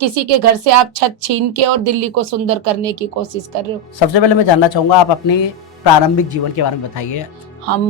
किसी के घर से आप छत छीन के और दिल्ली को सुंदर करने की कोशिश कर रहे हो। सबसे पहले मैं जानना चाहूंगा, आप अपनी प्रारंभिक जीवन के बारे में बताइए। हम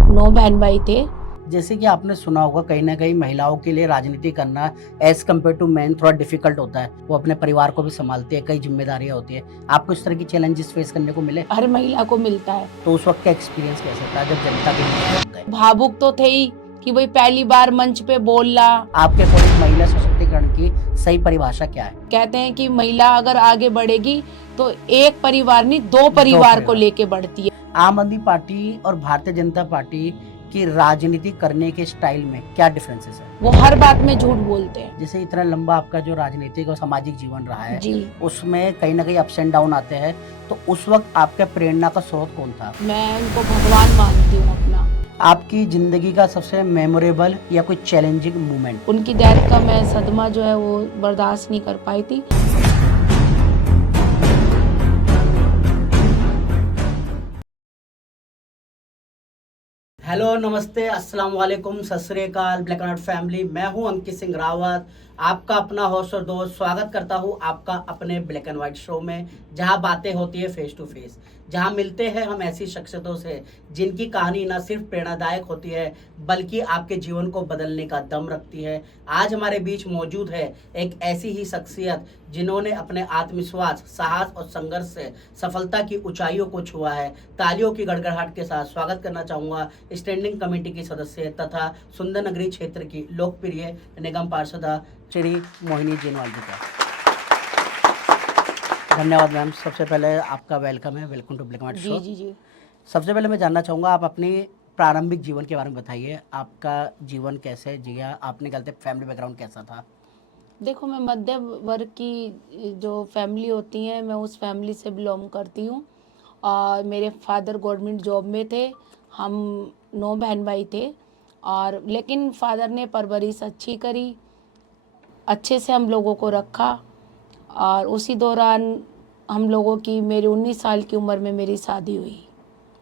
9 बहन भाई थे। जैसे कि आपने सुना होगा, कहीं ना कहीं महिलाओं के लिए राजनीति करना एज कम्पेयर टू मैन थोड़ा डिफिकल्ट होता है। वो अपने परिवार को भी संभालती है, कई जिम्मेदारियां होती है। आपको इस तरह की चैलेंजेस फेस करने को मिले? हर महिला को मिलता है। तो उस वक्त का एक्सपीरियंस कैसा था जब जनता के बीच पहुंच गए? भावुक तो थे ही कि भाई पहली बार मंच पे बोलना। आपके अकॉर्डिंग महिला सशक्तिकरण की सही परिभाषा क्या है? कहते हैं कि महिला अगर आगे बढ़ेगी तो एक परिवार नहीं, दो परिवार को लेके बढ़ती है। आम आदमी पार्टी और भारतीय जनता पार्टी की राजनीति करने के स्टाइल में क्या डिफरेंसेस है? वो हर बात में झूठ बोलते हैं। जैसे इतना लंबा आपका जो राजनीतिक और सामाजिक जीवन रहा है जी, उसमें कहीं ना कहीं अप्स एंड डाउन आते हैं, तो उस वक्त आपके प्रेरणा का स्रोत कौन था? मैं उनको भगवान मानती हूँ अपना। आपकी जिंदगी का सबसे मेमोरेबल या कोई चैलेंजिंग मोमेंट? उनकी डेथ का मैं सदमा जो है वो बर्दाश्त नहीं कर पाई थी। हेलो, नमस्ते, अस्सलाम वालेकुम, सत श्री अकाल, ब्लैक एंड व्हाइट फैमिली। मैं हूं अंकित सिंह रावत, आपका अपना होस्ट और दोस्त। स्वागत करता हूं आपका अपने ब्लैक एंड व्हाइट शो में, जहां बातें होती है फेस टू फेस, जहां मिलते हैं हम ऐसी शख्सियतों से जिनकी कहानी न सिर्फ प्रेरणादायक होती है बल्कि आपके जीवन को बदलने का दम रखती है। आज हमारे बीच मौजूद है एक ऐसी ही शख्सियत जिन्होंने अपने आत्मविश्वास, साहस और संघर्ष से सफलता की ऊंचाइयों को छुआ है। तालियों की गड़गड़ाहट के साथ स्वागत करना चाहूंगा स्टैंडिंग कमेटी की सदस्य तथा सुंदर नगरी क्षेत्र की लोकप्रिय निगम पार्षदा श्री मोहिनी जेनवाल जी का। धन्यवाद मैम। सबसे पहले आपका वेलकम है, welcome to black and white show. जी जी जी। सबसे पहले मैं जानना चाहूँगा, आप अपनी प्रारंभिक जीवन के बारे में बताइए। आपका जीवन कैसे जिया, आपने कहते फैमिली बैकग्राउंड कैसा था? देखो, मैं मध्य वर्ग की जो फैमिली होती है मैं उस फैमिली से बिलोंग करती हूँ। और मेरे फादर गवर्नमेंट जॉब में थे। हम 9 बहन भाई थे। और लेकिन फादर ने परवरिश अच्छी करी, अच्छे से हम लोगों को रखा। और उसी दौरान हम लोगों की मेरी 19 साल की उम्र में मेरी शादी हुई।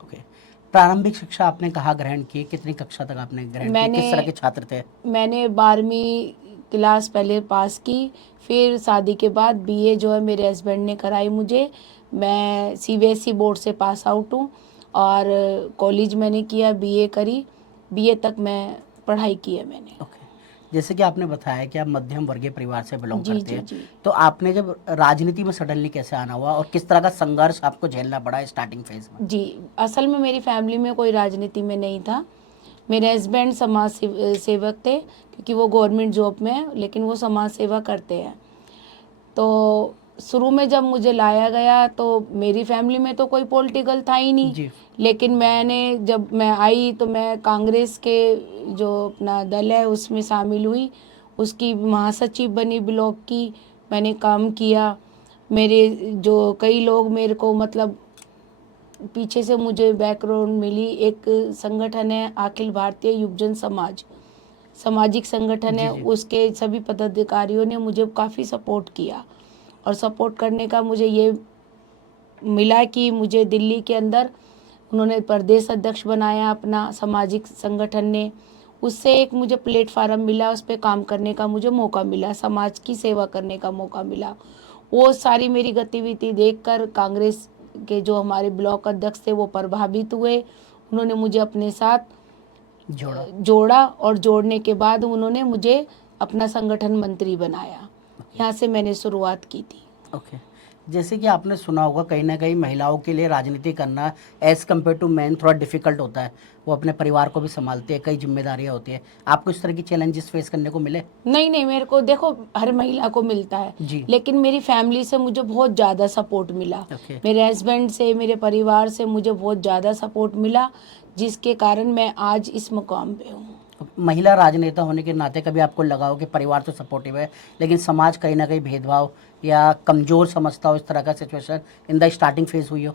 ओके। प्रारंभिक शिक्षा आपने कहाँ ग्रहण की, कितनी कक्षा तक आपने ग्रहण की, किस तरह के छात्र थे? मैंने 12वीं क्लास पहले पास की। फिर शादी के बाद बीए जो है मेरे हस्बैंड ने कराई मुझे। मैं सीबीएसई बोर्ड से पास आउट हूँ। और कॉलेज मैंने किया, बीए करी, बीए तक मैं पढ़ाई की है मैंने। ओके। जैसे कि आपने बताया कि आप मध्यम वर्गीय परिवार से बिलोंग जी करते जी हैं, जी। तो आपने जब राजनीति में सडनली कैसे आना हुआ और किस तरह का संघर्ष आपको झेलना पड़ा स्टार्टिंग फेज में? जी, असल में मेरी फैमिली में कोई राजनीति में नहीं था। मेरे हस्बैंड समाज सेवक थे, क्योंकि वो गवर्नमेंट जॉब में है लेकिन वो समाज सेवा करते हैं। तो शुरू में जब मुझे लाया गया तो मेरी फैमिली में तो कोई पॉलिटिकल था ही नहीं। जी। लेकिन जब मैं आई तो मैं कांग्रेस के जो अपना दल है उसमें शामिल हुई, उसकी महासचिव बनी ब्लॉक की। मैंने काम किया। मेरे जो कई लोग मेरे को मतलब पीछे से मुझे बैकग्राउंड मिली। एक संगठन है अखिल भारतीय युवजन समाज, सामाजिक संगठन है, जी। उसके सभी पदाधिकारियों ने मुझे काफ़ी सपोर्ट किया। और सपोर्ट करने का मुझे ये मिला कि मुझे दिल्ली के अंदर उन्होंने प्रदेश अध्यक्ष बनाया अपना सामाजिक संगठन ने। उससे एक मुझे प्लेटफार्म मिला, उस पर काम करने का मुझे मौका मिला, समाज की सेवा करने का मौका मिला। वो सारी मेरी गतिविधि देखकर कांग्रेस के जो हमारे ब्लॉक अध्यक्ष थे वो प्रभावित हुए। उन्होंने मुझे अपने साथ जोड़ा और जोड़ने के बाद उन्होंने मुझे अपना संगठन मंत्री बनाया। यहाँ से मैंने शुरुआत की थी। ओके। जैसे कि आपने सुना होगा, कहीं ना कहीं महिलाओं के लिए राजनीति करना एज कम्पेयर टू मैन थोड़ा डिफिकल्ट होता है। वो अपने परिवार को भी संभालते हैं, कई जिम्मेदारियां होती है। आपको इस तरह की चैलेंजेस फेस करने को मिले? नहीं नहीं, मेरे को देखो हर महिला को मिलता है जी। लेकिन मेरी फैमिली से मुझे बहुत ज़्यादा सपोर्ट मिला। ओके। मेरे हस्बैंड से, मेरे परिवार से मुझे बहुत ज़्यादा सपोर्ट मिला, जिसके कारण मैं आज इस मुकाम पे हूँ। महिला राजनेता होने के नाते कभी आपको लगा हो कि परिवार तो सपोर्टिव है लेकिन समाज कहीं ना कहीं भेदभाव या कमज़ोर समझता हो, इस तरह का situation in the starting phase हुई हो?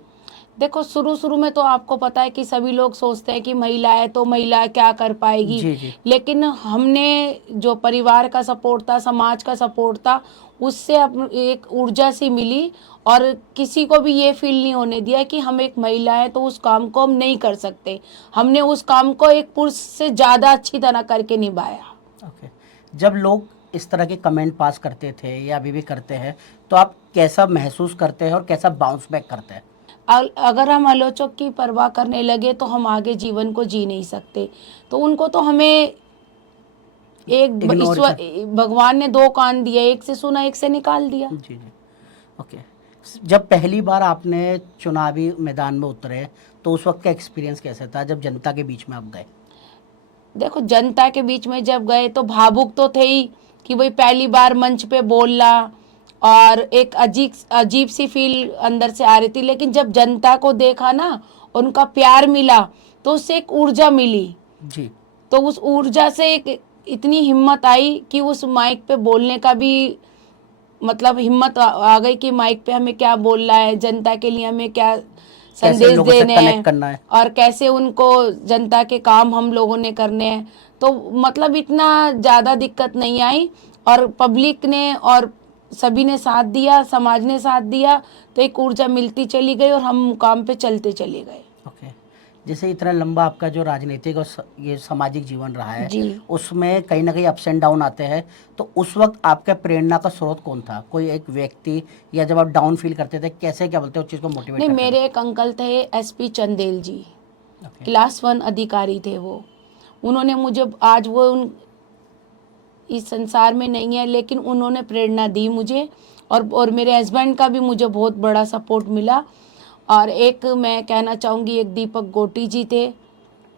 देखो, शुरू में तो आपको पता है कि सभी लोग सोचते हैं कि महिला है तो महिला क्या कर पाएगी। जी जी। लेकिन हमने जो परिवार का सपोर्ट था, समाज का सपोर्ट था, उससे एक ऊर्जा सी मिली। और किसी को भी ये फील नहीं होने दिया कि हम एक महिला है तो उस काम को हम नहीं कर सकते। हमने उस काम को एक पुरुष से ज़्यादा अच्छी तरह करके निभाया। ओके। जब लोग इस तरह के कमेंट पास करते थे या अभी भी करते हैं, तो आप कैसा महसूस करते हैं और कैसा बाउंस बैक करते हैं? अगर हम आलोचक की परवाह करने लगे तो हम आगे जीवन को जी नहीं सकते। तो उनको तो हमें इग्नोर ईश्वर कर। भगवान ने दो कान दिए, एक से सुना एक से निकाल दिया। जी जी। ओके। जब पहली बार आपने चुनावी मैदान में उतरे तो उस वक्त का एक्सपीरियंस कैसा था जब जनता के बीच में आप गए? देखो, जनता के बीच में जब गए तो भावुक तो थे ही कि भाई पहली बार मंच पे बोलना, और एक अजीब अजीब सी फील अंदर से आ रही थी। लेकिन जब जनता को देखा ना, उनका प्यार मिला, तो उससे एक ऊर्जा मिली। जी। तो उस ऊर्जा से एक इतनी हिम्मत आई कि उस माइक पे बोलने का भी मतलब हिम्मत आ गई कि माइक पे हमें क्या बोलना है, जनता के लिए हमें क्या कैसे संदेश लोगों से देने कनेक्ट हैं, करना है। और कैसे उनको जनता के काम हम लोगों ने करने हैं। तो मतलब इतना ज़्यादा दिक्कत नहीं आई, और पब्लिक ने और सभी ने साथ दिया, समाज ने साथ दिया, तो एक ऊर्जा मिलती चली गई और हम मुकाम पे चलते चले गए। ओके। जैसे इतना लंबा आपका जो राजनीतिक और ये सामाजिक जीवन रहा है, जी। उसमें कहीं ना कहीं अप्स एंड डाउन आते हैं, तो उस वक्त आपका प्रेरणा का स्रोत कौन था? कोई एक व्यक्ति, या जब आप डाउन फील करते थे कैसे, क्या बोलते हैं, उस चीज़ को मोटिवेट नहीं, करते मेरे एक अंकल थे, एसपी चंदेल जी, थे? ओके। क्लास 1 अधिकारी थे वो। उन्होंने मुझे, आज वो इस संसार में नहीं है, लेकिन उन्होंने प्रेरणा दी मुझे, और मेरे हस्बैंड का भी मुझे बहुत बड़ा सपोर्ट मिला। और एक मैं कहना चाहूँगी, एक दीपक गोटी जी थे,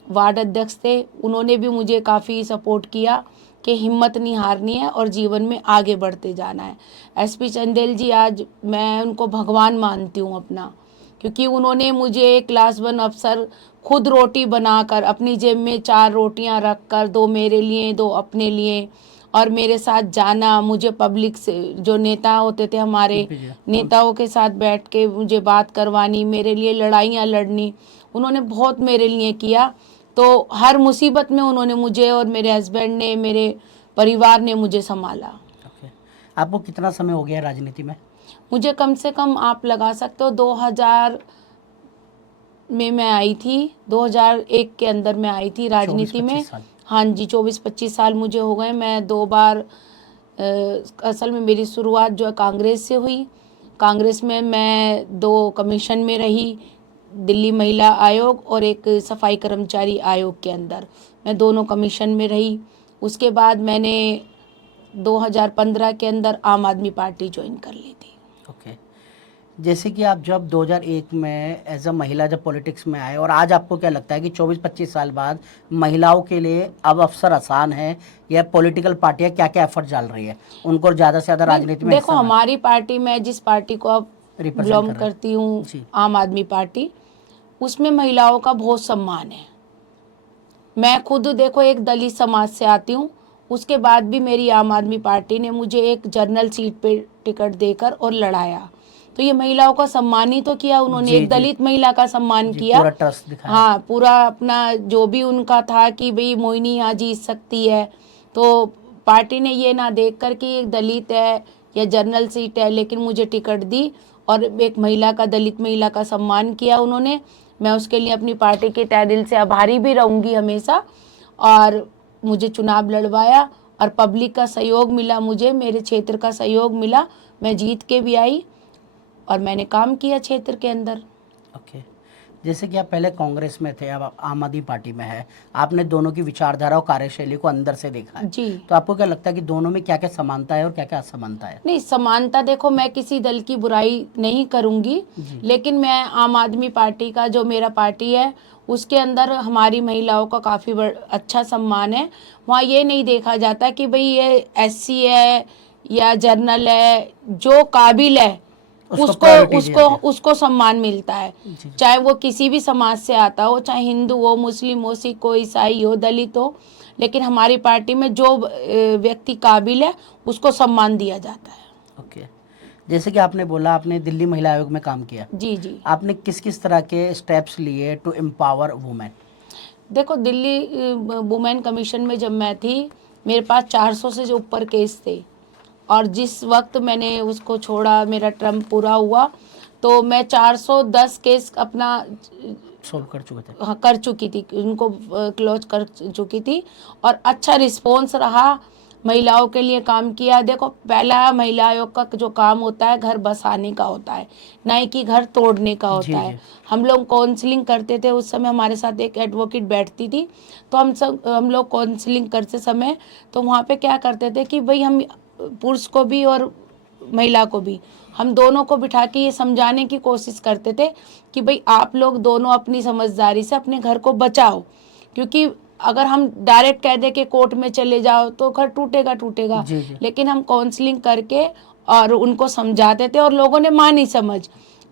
वार्ड अध्यक्ष थे, उन्होंने भी मुझे काफ़ी सपोर्ट किया कि हिम्मत नहीं हारनी है और जीवन में आगे बढ़ते जाना है। एसपी चंदेल जी, आज मैं उनको भगवान मानती हूँ अपना, क्योंकि उन्होंने मुझे क्लास 1 अफसर खुद रोटी बनाकर अपनी जेब में 4 रोटियां रखकर, 2 मेरे लिए 2 अपने लिए, और मेरे साथ जाना, मुझे पब्लिक से, जो नेता होते थे हमारे, नेताओं के साथ बैठ के मुझे बात करवानी, मेरे लिए लड़ाइयाँ लड़नी, उन्होंने बहुत मेरे लिए किया। तो हर मुसीबत में उन्होंने मुझे, और मेरे हस्बैंड ने, मेरे परिवार ने मुझे संभाला। ओके। आपको कितना समय हो गया राजनीति में? मुझे कम से कम आप लगा सकते हो 2000 में मैं आई थी, 2001 के अंदर मैं आई थी राजनीति में। 24-25 साल। हाँ जी, 24-25 साल मुझे हो गए। मैं 2 बार असल में मेरी शुरुआत जो है कांग्रेस से हुई। कांग्रेस में मैं 2 कमीशन में रही, दिल्ली महिला आयोग और एक सफाई कर्मचारी आयोग के अंदर, मैं दोनों कमीशन में रही। उसके बाद मैंने 2015 के अंदर आम आदमी पार्टी ज्वाइन कर ली थी। ओके। जैसे कि आप जब 2001 में एज अ महिला जब पॉलिटिक्स में आए, और आज आपको क्या लगता है कि 24-25 साल बाद महिलाओं के लिए अब अवसर आसान है, या पॉलिटिकल पार्टियां क्या क्या एफर्ट डाल रही है उनको ज़्यादा से ज़्यादा राजनीति में देखो, हमारी पार्टी में, जिस पार्टी को अब रिप्रेजेंट बिलोंग कर रहे हैं? करती हूँ, जी। आम आदमी पार्टी, उसमें महिलाओं का बहुत सम्मान है। मैं खुद देखो एक दलित समाज से आती हूँ, उसके बाद भी मेरी आम आदमी पार्टी ने मुझे एक जनरल सीट पे टिकट देकर और लड़ाया। तो ये महिलाओं का सम्मान ही तो किया उन्होंने, जी एक जी दलित महिला का सम्मान जी, किया। पूरा ट्रस्ट दिखाया। हाँ, पूरा अपना जो भी उनका था कि भाई मोहिनी यहाँ जीत सकती है, तो पार्टी ने ये ना देख कर कि एक दलित है या जनरल सीट है, लेकिन मुझे टिकट दी और एक महिला का, दलित महिला का सम्मान किया उन्होंने। मैं उसके लिए अपनी पार्टी के तहे दिल से आभारी भी रहूँगी हमेशा। और मुझे चुनाव लड़वाया और पब्लिक का सहयोग मिला, मुझे मेरे क्षेत्र का सहयोग मिला, मैं जीत के भी आई और मैंने काम किया क्षेत्र के अंदर। ओके। जैसे कि आप पहले कांग्रेस में थे, अब आप आम आदमी पार्टी में है, आपने दोनों की विचारधारा और कार्यशैली को अंदर से देखा है, जी। तो आपको क्या लगता है कि दोनों में क्या क्या समानता है और क्या क्या असमानता है? नहीं, समानता देखो, मैं किसी दल की बुराई नहीं करूंगी, जी। लेकिन मैं आम आदमी पार्टी का, जो मेरा पार्टी है, उसके अंदर हमारी महिलाओं का काफ़ी अच्छा सम्मान है। वहाँ ये नहीं देखा जाता कि भाई ये एससी है या जर्नल है, जो काबिल है उसको priority दी उसको जाती है। उसको सम्मान मिलता है। जी। चाहे वो किसी भी समाज से आता हो, चाहे हिंदू हो, मुस्लिम हो, सिख हो, ईसाई हो, दलित हो, लेकिन हमारी पार्टी में जो व्यक्ति काबिल है उसको सम्मान दिया जाता है। ओके। जैसे कि आपने बोला आपने दिल्ली महिला आयोग में काम किया, जी जी। आपने किस किस तरह के स्टेप्स लिए टू एम्पावर वुमेन? देखो, दिल्ली वुमेन कमीशन में जब मैं थी, मेरे पास 400 से जो ऊपर केस थे, और जिस वक्त मैंने उसको छोड़ा, मेरा टर्म पूरा हुआ, तो मैं 410 केस अपना सॉल्व कर चुके थे? हाँ, कर चुकी थी, उनको क्लोज कर चुकी थी, और अच्छा रिस्पॉन्स रहा। महिलाओं के लिए काम किया। देखो, पहला महिला आयोग का जो काम होता है घर बसाने का होता है, ना ही कि घर तोड़ने का जी होता है। जी हम लोग काउंसलिंग करते थे, उस समय हमारे साथ एक एडवोकेट बैठती थी, तो हम लोग काउंसलिंग करते समय तो वहाँ पे क्या करते थे कि भाई हम पुरुष को भी और महिला को भी, हम दोनों को बिठा के ये समझाने की कोशिश करते थे कि भाई आप लोग दोनों अपनी समझदारी से अपने घर को बचाओ, क्योंकि अगर हम डायरेक्ट कह दे कि कोर्ट में चले जाओ तो घर टूटेगा टूटेगा। जी जी लेकिन हम काउंसलिंग करके और उनको समझाते थे और लोगों ने मानी समझ,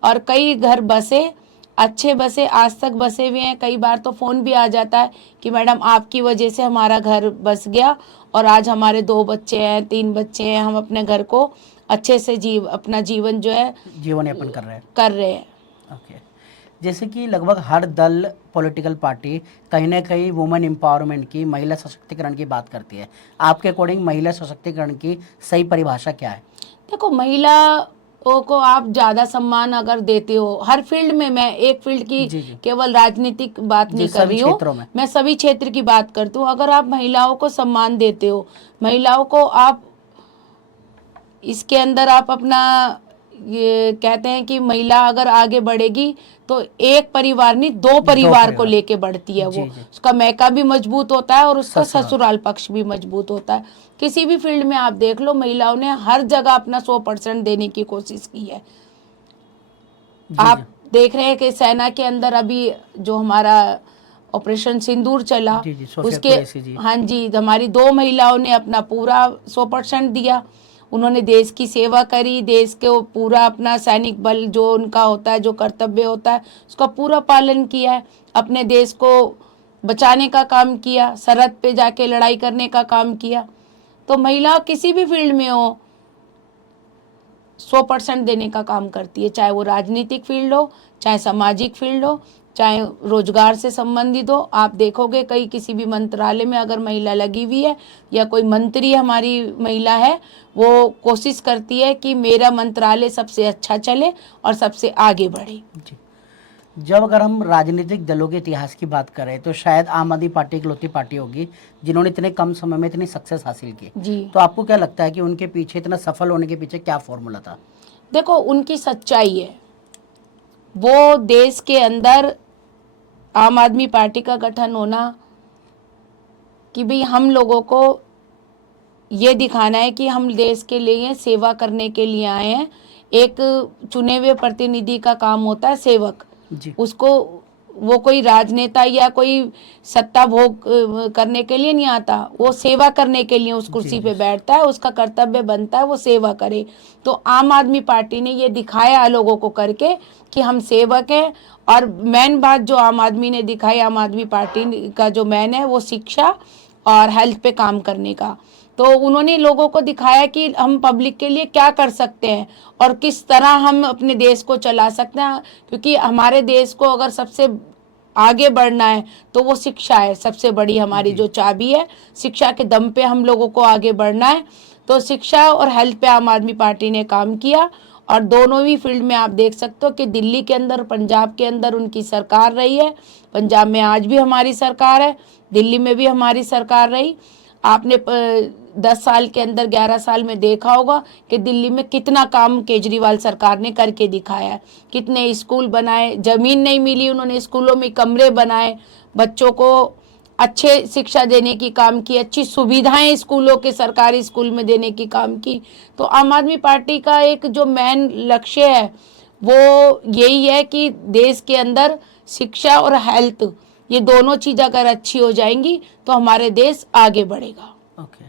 और कई घर बसे, अच्छे बसे, आज तक बसे हुए हैं। कई बार तो फ़ोन भी आ जाता है कि मैडम आपकी वजह से हमारा घर बस गया और आज हमारे 2 बच्चे हैं, 3 बच्चे हैं, हम अपने घर को अच्छे से अपना जीवन जो है जीवन यापन कर रहे हैं। कर रहे हैं। ओके, जैसे कि लगभग हर दल, पॉलिटिकल पार्टी कहीं ना कहीं वुमेन एम्पावरमेंट की, महिला सशक्तिकरण की बात करती है। आपके अकॉर्डिंग महिला सशक्तिकरण की सही परिभाषा क्या है? देखो, महिलाओं को आप ज़्यादा सम्मान अगर देते हो हर फील्ड में, मैं एक फील्ड की जी जी केवल राजनीतिक बात जी, नहीं कर सभी रही हूँ, क्षेत्रों में। मैं सभी क्षेत्र की बात करती हूँ। अगर आप महिलाओं को सम्मान देते हो, महिलाओं को आप इसके अंदर आप अपना, ये कहते हैं कि महिला अगर आगे बढ़ेगी तो एक परिवार नहीं, 2 परिवार को परिवार। लेके बढ़ती है। जी वो जी उसका मैका भी मजबूत होता है और उसका ससुराल। ससुराल पक्ष भी मजबूत होता है। किसी भी फील्ड में आप देख लो, महिलाओं ने हर जगह अपना 100% देने की कोशिश की है। जी आप जी देख रहे हैं कि सेना के अंदर अभी जो हमारा ऑपरेशन सिंदूर चला, जी जी, सोफिया उसके, कुरैशी जी। हाँ जी, हमारी 2 महिलाओं ने अपना पूरा 100% दिया। उन्होंने देश की सेवा करी, देश के वो पूरा अपना सैनिक बल जो उनका होता है, जो कर्तव्य होता है, उसका पूरा पालन किया है। अपने देश को बचाने का काम किया, सरहद पे जाके लड़ाई करने का काम किया। तो महिला किसी भी फील्ड में हो 100% देने का काम करती है, चाहे वो राजनीतिक फील्ड हो, चाहे सामाजिक फील्ड हो, चाहे रोजगार से संबंधित हो। आप देखोगे कई किसी भी मंत्रालय में अगर महिला लगी हुई है या कोई मंत्री हमारी महिला है, वो कोशिश करती है कि मेरा मंत्रालय सबसे अच्छा चले और सबसे आगे बढ़े। जी, जब अगर हम राजनीतिक दलों के इतिहास की बात करें तो शायद आम आदमी पार्टी इकलौती पार्टी होगी जिन्होंने इतने कम समय में इतनी सक्सेस हासिल की। जी, तो आपको क्या लगता है कि उनके पीछे, इतना सफल होने के पीछे क्या फॉर्मूला था? देखो, उनकी सच्चाई है। वो देश के अंदर आम आदमी पार्टी का गठन होना कि भाई हम लोगों को ये दिखाना है कि हम देश के लिए सेवा करने के लिए आए हैं। एक चुने हुए प्रतिनिधि का काम होता है सेवक, जी उसको वो कोई राजनेता या कोई सत्ता भोग करने के लिए नहीं आता, वो सेवा करने के लिए उस जी कुर्सी जी पे बैठता है। उसका कर्तव्य बनता है वो सेवा करे। तो आम आदमी पार्टी ने ये दिखाया लोगों को करके कि हम सेवक हैं। और मेन बात जो आम आदमी ने दिखाई, आम आदमी पार्टी का जो मेन है वो शिक्षा और हेल्थ पे काम करने का। तो उन्होंने लोगों को दिखाया कि हम पब्लिक के लिए क्या कर सकते हैं और किस तरह हम अपने देश को चला सकते हैं। क्योंकि हमारे देश को अगर सबसे आगे बढ़ना है तो वो शिक्षा है, सबसे बड़ी हमारी जी जो चाबी है। शिक्षा के दम पे हम लोगों को आगे बढ़ना है। तो शिक्षा और हेल्थ पे आम आदमी पार्टी ने काम किया और दोनों ही फील्ड में आप देख सकते हो कि दिल्ली के अंदर, पंजाब के अंदर उनकी सरकार रही है। पंजाब में आज भी हमारी सरकार है, दिल्ली में भी हमारी सरकार रही। आपने 10 साल के अंदर, 11 साल में देखा होगा कि दिल्ली में कितना काम केजरीवाल सरकार ने करके दिखाया है। कितने स्कूल बनाए, जमीन नहीं मिली उन्होंने स्कूलों में कमरे बनाए, बच्चों को अच्छे शिक्षा देने की काम की, अच्छी सुविधाएं स्कूलों के, सरकारी स्कूल में देने की काम की। तो आम आदमी पार्टी का एक जो मेन लक्ष्य है वो यही है कि देश के अंदर शिक्षा और हेल्थ, ये दोनों चीज़ अगर अच्छी हो जाएंगी तो हमारे देश आगे बढ़ेगा। ओके,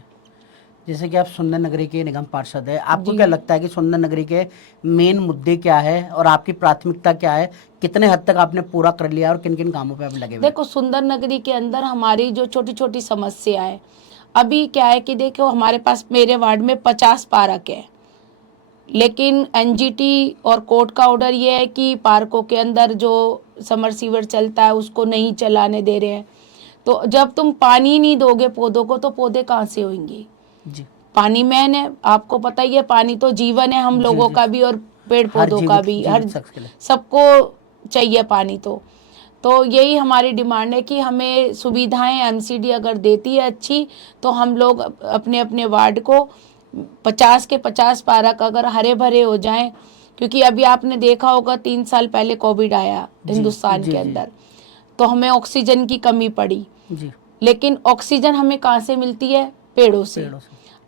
जैसे कि आप सुंदर नगरी के निगम पार्षद है, आपको जी। क्या लगता है कि सुंदर नगरी के मेन मुद्दे क्या है और आपकी प्राथमिकता क्या है? कितने हद तक आपने पूरा कर लिया और किन किन कामों पे आप लगे हुए हैं? देखो, सुंदर नगरी के अंदर हमारी जो छोटी छोटी समस्या है, अभी क्या है कि देखो हमारे पास, मेरे वार्ड में 50 पार्क है, लेकिन एनजीटी और कोर्ट का ऑर्डर ये है कि पार्कों के अंदर जो समरसीवर चलता है उसको नहीं चलाने दे रहे हैं। तो जब तुम पानी नहीं दोगे पौधों को तो पौधे कहाँ से होंगे? जी पानी मैन है, आपको पता ही है, पानी तो जीवन है हम जी लोगों जी, का भी और पेड़ हर पौधों का जीवित भी, हर जीवित शख्स के लिए। सबको चाहिए पानी। तो तो यही हमारी डिमांड है कि हमें सुविधाएं एमसीडी अगर देती है अच्छी, तो हम लोग अपने अपने वार्ड को 50 के 50 पार्क अगर हरे भरे हो जाएं, क्योंकि अभी आपने देखा होगा 3 साल पहले कोविड आया हिंदुस्तान के अंदर, तो हमें ऑक्सीजन की कमी पड़ी जी। लेकिन ऑक्सीजन हमें कहाँ से मिलती है? पेड़ों से।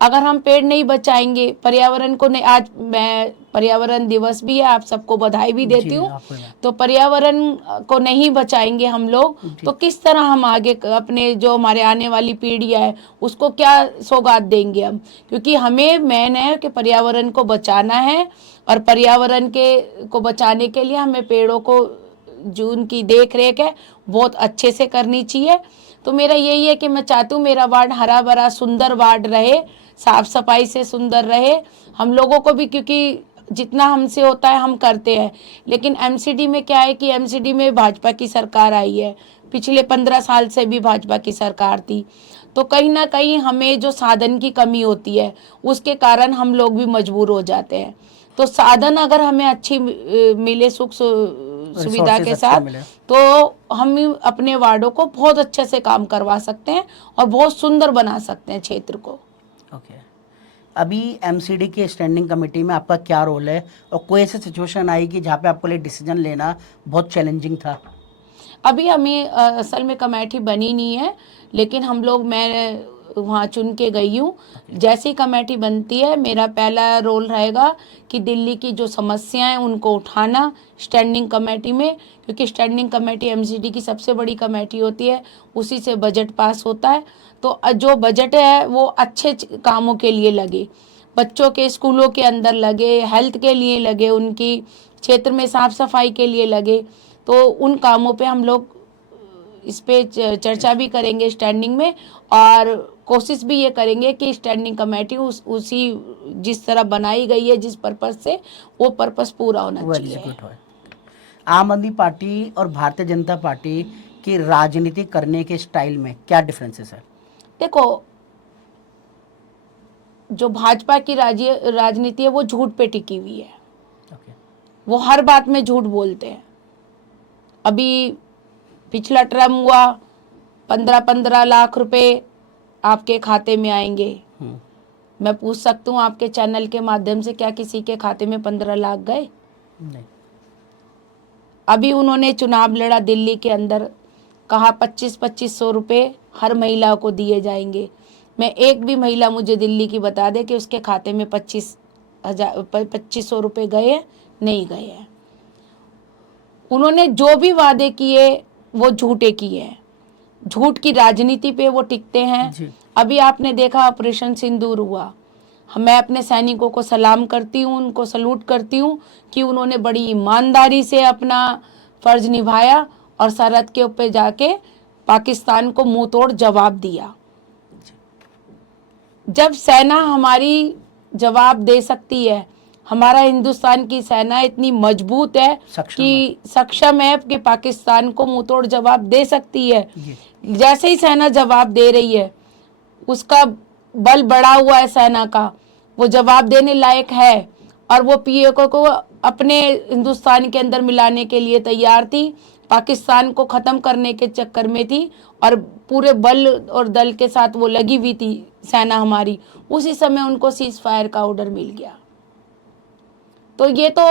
अगर हम पेड़ नहीं बचाएंगे, पर्यावरण को नहीं, आज मैं पर्यावरण दिवस भी है, आप सबको बधाई भी देती हूँ, तो पर्यावरण को नहीं बचाएंगे हम लोग तो किस तरह हम आगे अपने जो हमारे आने वाली पीढ़ियाँ है उसको क्या सौगात देंगे हम? क्योंकि हमें मेन है कि पर्यावरण को बचाना है, और पर्यावरण को बचाने के लिए हमें पेड़ों को जो उनकी देख रेख है बहुत अच्छे से करनी चाहिए। तो मेरा यही है कि मैं चाहती हूँ मेरा वार्ड हरा भरा सुंदर वार्ड रहे, साफ सफाई से सुंदर रहे, हम लोगों को भी, क्योंकि जितना हमसे होता है हम करते हैं। लेकिन एमसीडी में क्या है कि एमसीडी में भाजपा की सरकार आई है, पिछले 15 साल से भी भाजपा की सरकार थी, तो कहीं ना कहीं हमें जो साधन की कमी होती है उसके कारण हम लोग भी मजबूर हो जाते हैं। तो साधन अगर हमें अच्छी मिले, सुख सुविधा के साथ, तो हम अपने वार्डों को बहुत अच्छे से काम करवा सकते हैं और बहुत सुंदर बना सकते हैं क्षेत्र को। ओके। अभी एमसीडी की स्टैंडिंग कमेटी में आपका क्या रोल है, और कोई ऐसी सिचुएशन आई कि जहाँ पे आपको लिए डिसीजन लेना बहुत चैलेंजिंग था? अभी हमें असल में कमेटी बनी नहीं है, लेकिन हम लोग, मैं वहाँ चुन के गई हूँ। जैसी कमेटी बनती है मेरा पहला रोल रहेगा कि दिल्ली की जो समस्याएं उनको उठाना स्टैंडिंग कमेटी में, क्योंकि स्टैंडिंग कमेटी एमसीडी की सबसे बड़ी कमेटी होती है, उसी से बजट पास होता है। तो जो बजट है वो अच्छे कामों के लिए लगे, बच्चों के स्कूलों के अंदर लगे, हेल्थ के लिए लगे, उनकी क्षेत्र में साफ सफाई के लिए लगे, तो उन कामों पे हम लोग इस पे चर्चा भी करेंगे स्टैंडिंग में, और कोशिश भी ये करेंगे कि स्टैंडिंग कमेटी उसी जिस तरह बनाई गई है जिस पर्पस से, वो पर्पस पूरा होना चाहिए। आम आदमी पार्टी और भारतीय जनता पार्टी की राजनीति करने के स्टाइल में क्या डिफरेंसेस है? देखो, जो भाजपा की राजनीति है वो झूठ पे टिकी हुई है। वो हर बात में झूठ बोलते हैं। अभी पिछला टर्म हुआ, 15-15 लाख रुपए आपके खाते में आएंगे। मैं पूछ सकता हूँ आपके चैनल के माध्यम से, क्या किसी के खाते में 15 लाख गए? नहीं। अभी उन्होंने चुनाव लड़ा दिल्ली के अंदर, कहा 2500 रुपए हर महिला को दिए जाएंगे। मैं एक भी महिला मुझे दिल्ली की बता दे कि उसके खाते में 2500 रुपए गए हैं? नहीं गए हैं। उन्होंने जो भी वादे किए वो झूठे किए हैं, झूठ की राजनीति पे वो टिकते हैं। अभी आपने देखा ऑपरेशन सिंदूर हुआ, मैं अपने सैनिकों को सलाम करती हूँ, उनको सलूट करती हूँ कि उन्होंने बड़ी ईमानदारी से अपना फर्ज निभाया और सरहद के ऊपर जाके पाकिस्तान को मुंह तोड़ जवाब दिया। जब सेना हमारी जवाब दे सकती है, हमारा हिंदुस्तान की सेना इतनी मजबूत है कि सक्षम है कि पाकिस्तान को मुंहतोड़ जवाब दे सकती है। जैसे ही सेना जवाब दे रही है, उसका बल बढ़ा हुआ है सेना का, वो जवाब देने लायक है, और वो पीओके को अपने हिंदुस्तान के अंदर मिलाने के लिए तैयार थी, पाकिस्तान को ख़त्म करने के चक्कर में थी, और पूरे बल और दल के साथ वो लगी हुई थी सेना हमारी। उसी समय उनको सीज फायर का ऑर्डर मिल गया। तो ये तो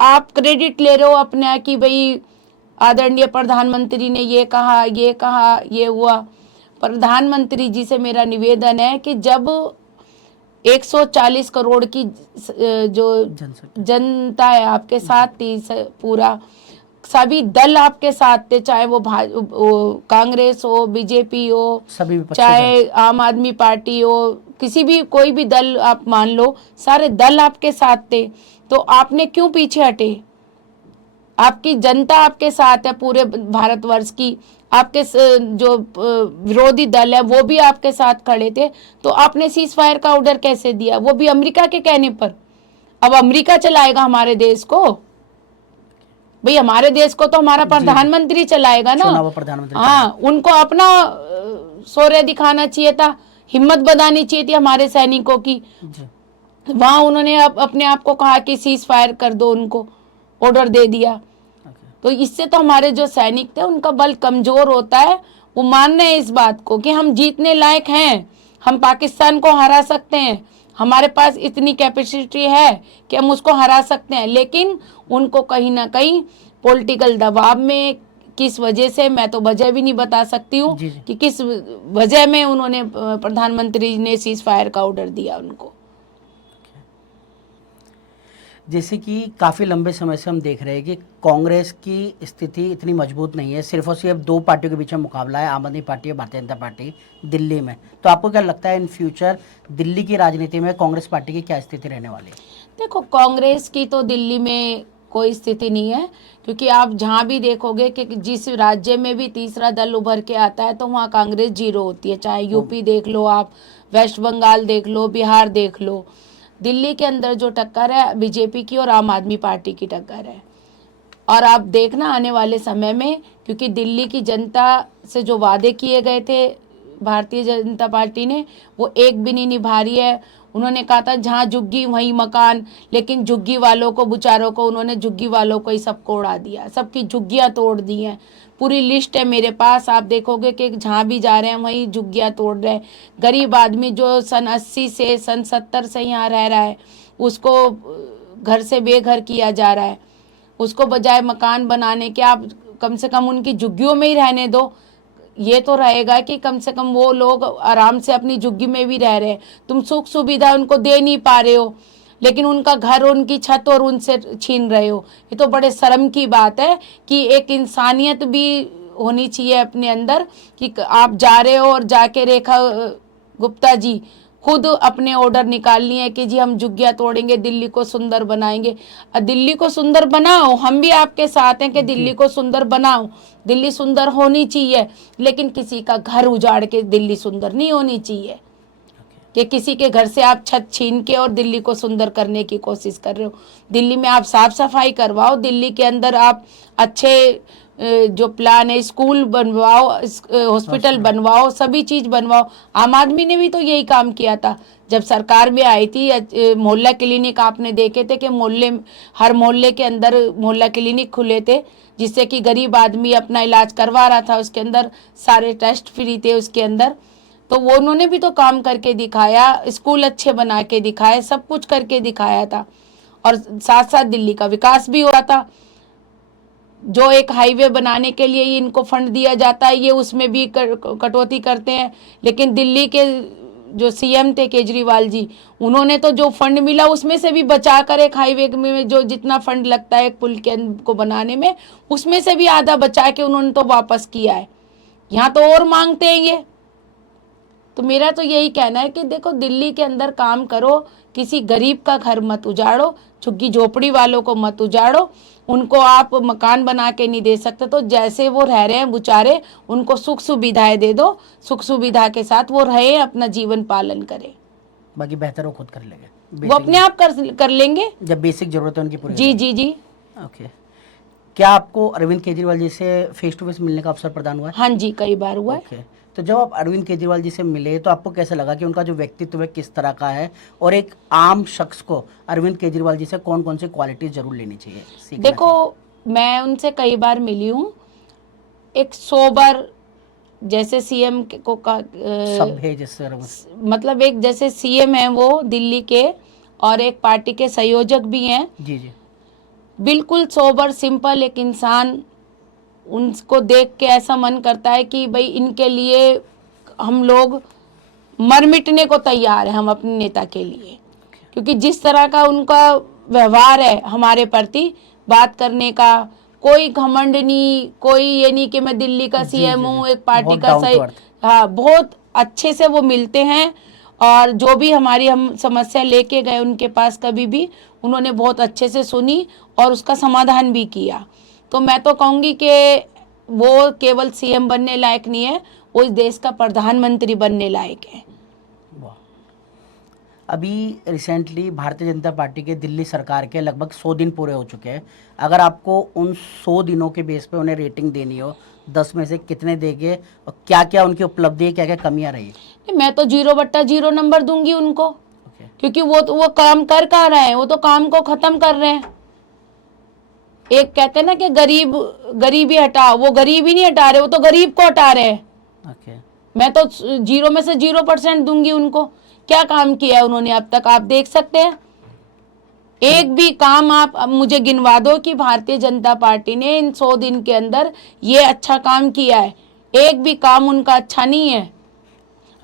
आप क्रेडिट ले रहे हो अपने कि भाई आदरणीय प्रधानमंत्री ने ये कहा, ये हुआ। प्रधानमंत्री जी से मेरा निवेदन है कि जब 140 करोड़ की जो जनता है आपके साथ थी, पूरा सभी दल आपके साथ थे, चाहे वो कांग्रेस हो, बीजेपी हो, चाहे आम आदमी पार्टी हो, किसी भी कोई भी दल आप मान लो, सारे दल आपके साथ थे, तो आपने क्यों पीछे हटे? आपकी जनता आपके साथ है पूरे भारतवर्ष की, आपके जो विरोधी दल है वो भी आपके साथ खड़े थे, तो आपने सीज फायर का ऑर्डर कैसे दिया? वो भी अमेरिका के कहने पर। अब अमेरिका चलाएगा हमारे देश को? भाई हमारे देश को तो हमारा प्रधानमंत्री चलाएगा ना। हाँ, उनको अपना शौर्य दिखाना चाहिए था, हिम्मत बनानी चाहिए थी हमारे सैनिकों की। वहां उन्होंने अपने आप को कहा कि सीज फायर कर दो, उनको ऑर्डर दे दिया। तो इससे तो हमारे जो सैनिक थे उनका बल कमजोर होता है। वो मान रहे हैं इस बात को कि हम जीतने लायक हैं, हम पाकिस्तान को हरा सकते हैं, हमारे पास इतनी कैपेसिटी है कि हम उसको हरा सकते हैं। लेकिन उनको कहीं ना कहीं पॉलिटिकल दबाव में, किस वजह से, मैं तो वजह भी नहीं बता सकती हूँ जी, जी। कि किस वजह में उन्होंने, प्रधानमंत्री ने सीज फायर का ऑर्डर दिया उनको। जैसे कि काफ़ी लंबे समय से हम देख रहे हैं कि कांग्रेस की स्थिति इतनी मजबूत नहीं है, सिर्फ और सिर्फ दो पार्टियों के बीच में मुकाबला है, आम आदमी पार्टी और भारतीय जनता पार्टी दिल्ली में। तो आपको क्या लगता है इन फ्यूचर दिल्ली की राजनीति में कांग्रेस पार्टी की क्या स्थिति रहने वाली है? देखो, कांग्रेस की तो दिल्ली में कोई स्थिति नहीं है, क्योंकि आप जहाँ भी देखोगे कि जिस राज्य में भी तीसरा दल उभर के आता है तो वहाँ कांग्रेस जीरो होती है। चाहे यूपी देख लो आप, वेस्ट बंगाल देख लो, बिहार देख लो। दिल्ली के अंदर जो टक्कर है बीजेपी की और आम आदमी पार्टी की टक्कर है। और आप देखना आने वाले समय में, क्योंकि दिल्ली की जनता से जो वादे किए गए थे भारतीय जनता पार्टी ने, वो एक भी नहीं निभा रही है। उन्होंने कहा था जहाँ झुग्गी वहीं मकान, लेकिन झुग्गी वालों को, बेचारों को, उन्होंने झुग्गी वालों को ही सबको उड़ा दिया, सबकी झुग्गियाँ तोड़ दी हैं। पूरी लिस्ट है मेरे पास, आप देखोगे कि जहाँ भी जा रहे हैं वहीं झुग्गियाँ तोड़ रहे हैं। गरीब आदमी जो सन 80 से, सन 70 से यहाँ रह रहा है, उसको घर से बेघर किया जा रहा है। उसको बजाय मकान बनाने के आप कम से कम उनकी झुग्गियों में ही रहने दो। ये तो रहेगा कि कम से कम वो लोग आराम से अपनी झुग्गी में भी रह रहे हैं। तुम सुख सुविधा उनको दे नहीं पा रहे हो, लेकिन उनका घर, उनकी छत और उनसे छीन रहे हो। ये तो बड़े शर्म की बात है कि एक इंसानियत भी होनी चाहिए अपने अंदर, कि आप जा रहे हो और जाके रेखा गुप्ता जी खुद अपने ऑर्डर निकाल लिए हैं कि जी हम झुग्गियाँ तोड़ेंगे, दिल्ली को सुंदर बनाएंगे। दिल्ली को सुंदर बनाओ, हम भी आपके साथ हैं कि दिल्ली को सुंदर बनाओ, दिल्ली सुंदर होनी चाहिए, लेकिन किसी का घर उजाड़ के दिल्ली सुंदर नहीं होनी चाहिए कि किसी के घर से आप छत छीन के और दिल्ली को सुंदर करने की कोशिश कर रहे हो। दिल्ली में आप साफ सफाई करवाओ, दिल्ली के अंदर आप अच्छे जो प्लान है, स्कूल बनवाओ, हॉस्पिटल बनवाओ, सभी चीज़ बनवाओ। आम आदमी ने भी तो यही काम किया था जब सरकार में आई थी। मोहल्ला क्लिनिक आपने देखे थे कि हर मोहल्ले के अंदर मोहल्ला क्लिनिक खुले थे, जिससे कि गरीब आदमी अपना इलाज करवा रहा था। उसके अंदर सारे टेस्ट फ्री थे उसके अंदर। तो वो उन्होंने भी तो काम करके दिखाया, स्कूल अच्छे बना के दिखाए, सब कुछ करके दिखाया था। और साथ साथ दिल्ली का विकास भी हो रहा था। जो एक हाईवे बनाने के लिए ही इनको फंड दिया जाता है, ये उसमें भी कटौती करते हैं। लेकिन दिल्ली के जो सीएम थे केजरीवाल जी, उन्होंने तो जो फंड मिला उसमें से भी बचा कर, एक हाईवे में जो जितना फंड लगता है एक पुल के को बनाने में, उसमें से भी आधा बचा के उन्होंने तो वापस किया है। यहाँ तो और मांगते हैं ये। तो मेरा तो यही कहना है कि देखो, दिल्ली के अंदर काम करो, किसी गरीब का घर मत उजाड़ो, झुग्गी झोपड़ी वालों को मत उजाड़ो। उनको आप मकान बना के नहीं दे सकते, तो जैसे वो रह रहे हैं बेचारे, उनको सुख सुविधाएं दे दो, सुख सुविधा के साथ वो रहे, अपना जीवन पालन करें। बाकी बेहतर वो खुद कर लेंगे, वो अपने आप कर लेंगे जब बेसिक जरूरत है उनकी पूरी। जी जी जी। ओके, क्या आपको अरविंद केजरीवाल जी से फेस टू फेस मिलने का अवसर प्रदान हुआ है? हाँ जी, कई बार हुआ है। ओके, तो जब आप अरविंद केजरीवाल जी से मिले तो आपको कैसा लगा कि उनका जो व्यक्तित्व है किस तरह का है, और एक आम शख्स को अरविंद केजरीवाल जी से कौन कौन सी क्वालिटीज जरूर लेनी चाहिए, सीखना देखो, मैं उनसे कई बार मिली हूँ। एक सोबर, जैसे सीएम को सभ्य जैसे मतलब एक जैसे सीएम है वो दिल्ली के, और एक पार्टी के संयोजक भी हैं। जी जी, बिल्कुल सोबर सिंपल एक इंसान। उनको देख के ऐसा मन करता है कि भाई इनके लिए हम लोग मर मिटने को तैयार हैं, हम अपने नेता के लिए। क्योंकि जिस तरह का उनका व्यवहार है हमारे प्रति, बात करने का, कोई घमंड नहीं, कोई ये नहीं कि मैं दिल्ली का सीएम हूँ, एक पार्टी का सही। हाँ, बहुत अच्छे से वो मिलते हैं, और जो भी हमारी हम समस्या लेके गए उनके पास कभी भी, उन्होंने बहुत अच्छे से सुनी और उसका समाधान भी किया। तो मैं तो कहूँगी कि वो केवल सीएम बनने लायक नहीं है, वो इस देश का प्रधानमंत्री बनने लायक है। अभी रिसेंटली भारतीय जनता पार्टी के दिल्ली सरकार के लगभग 100 दिन पूरे हो चुके हैं। अगर आपको उन 100 दिनों के बेस पे उन्हें रेटिंग देनी हो, 10 में से कितने देंगे, और क्या क्या उनकी उपलब्धि है, क्या क्या कमियां रही? मैं तो 0/0 नंबर दूंगी उनको। क्योंकि वो काम कर रहे हैं, वो तो काम को खत्म कर रहे हैं। एक कहते हैं ना कि गरीबी हटाओ, वो गरीबी नहीं हटा रहे, वो तो गरीब को हटा रहे हैं। ओके। मैं तो 0 में से 0% दूंगी उनको। क्या काम किया है उन्होंने अब तक, आप देख सकते हैं। एक भी काम आप अब मुझे गिनवा दो कि भारतीय जनता पार्टी ने इन 100 दिन के अंदर ये अच्छा काम किया है। एक भी काम उनका अच्छा नहीं है।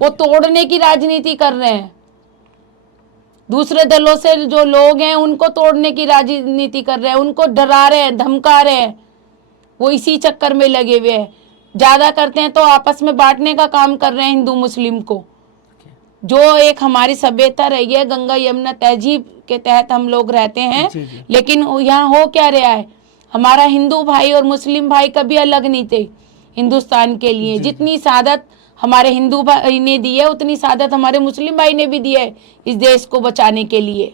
वो तोड़ने की राजनीति कर रहे हैं। दूसरे दलों से जो लोग हैं उनको तोड़ने की राजनीति कर रहे हैं, उनको डरा रहे हैं, धमका रहे हैं। वो इसी चक्कर में लगे हुए हैं। ज्यादा करते हैं तो आपस में बांटने का काम कर रहे हैं हिंदू मुस्लिम को। जो एक हमारी सभ्यता रही है, गंगा यमुना तहजीब के तहत हम लोग रहते हैं। जी जी। लेकिन यहाँ हो क्या रहा है, हमारा हिंदू भाई और मुस्लिम भाई कभी अलग नहीं थे हिंदुस्तान के लिए। जी, जितनी सादत हमारे हिंदू भाई ने दी है, उतनी सादत हमारे मुस्लिम भाई ने भी दी है इस देश को बचाने के लिए।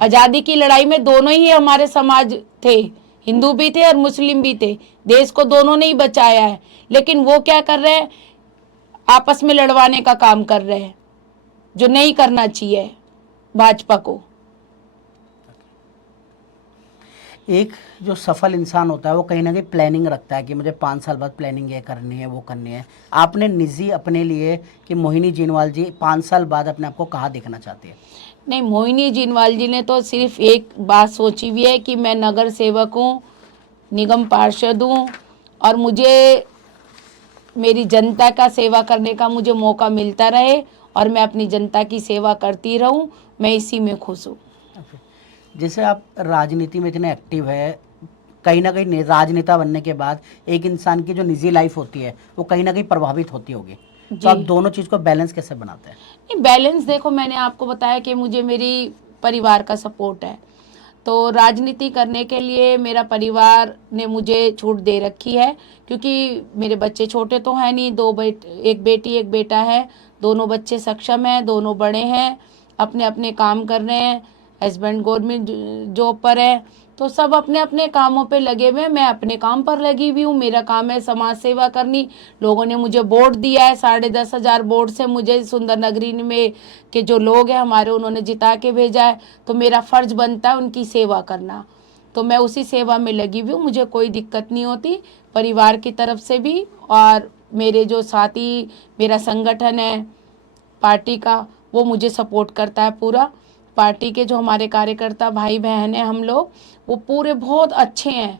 आज़ादी की लड़ाई में दोनों ही हमारे समाज थे, हिंदू भी थे और मुस्लिम भी थे। देश को दोनों ने ही बचाया है। लेकिन वो क्या कर रहे हैं, आपस में लड़वाने का काम कर रहे हैं, जो नहीं करना चाहिए भाजपा को। एक जो सफल इंसान होता है वो कहीं ना कहीं प्लानिंग रखता है कि मुझे 5 साल बाद प्लानिंग ये करनी है, वो करनी है। आपने निजी अपने लिए कि मोहिनी जिनवाल जी 5 साल बाद अपने आप को कहाँ देखना चाहती है? नहीं, मोहिनी जिनवाल जी ने तो सिर्फ एक बात सोची हुई है कि मैं नगर सेवक हूँ, निगम पार्षद हूँ, और मुझे मेरी जनता का सेवा करने का मुझे मौका मिलता रहे और मैं अपनी जनता की सेवा करती रहूँ। मैं इसी में खुश हूँ। जैसे आप राजनीति में इतने एक्टिव है, कहीं ना कहीं राजनेता बनने के बाद एक इंसान की जो निजी लाइफ होती है वो कहीं ना कहीं प्रभावित होती होगी, तो आप दोनों चीज़ को बैलेंस कैसे बनाते हैं? नहीं, बैलेंस देखो, मैंने आपको बताया कि मुझे मेरी परिवार का सपोर्ट है। तो राजनीति करने के लिए मेरा परिवार ने मुझे छूट दे रखी है, क्योंकि मेरे बच्चे छोटे तो हैं नहीं, एक बेटी एक बेटा है। दोनों बच्चे सक्षम हैं, दोनों बड़े हैं, अपने अपने काम कर रहे हैं। हस्बैंड गवर्नमेंट जॉब पर है, तो सब अपने अपने कामों पे लगे हुए हैं। मैं अपने काम पर लगी हुई हूँ। मेरा काम है समाज सेवा करनी। लोगों ने मुझे वोट दिया है, 10,500 वोट से मुझे सुंदर नगरी में के जो लोग हैं हमारे, उन्होंने जिता के भेजा है। तो मेरा फर्ज बनता है उनकी सेवा करना। तो मैं उसी सेवा में लगी हुई हूँ। मुझे कोई दिक्कत नहीं होती परिवार की तरफ से भी, और मेरे जो साथी, मेरा संगठन है पार्टी का, वो मुझे सपोर्ट करता है पूरा। पार्टी के जो हमारे कार्यकर्ता भाई बहन हैं हम लोग, वो पूरे बहुत अच्छे हैं।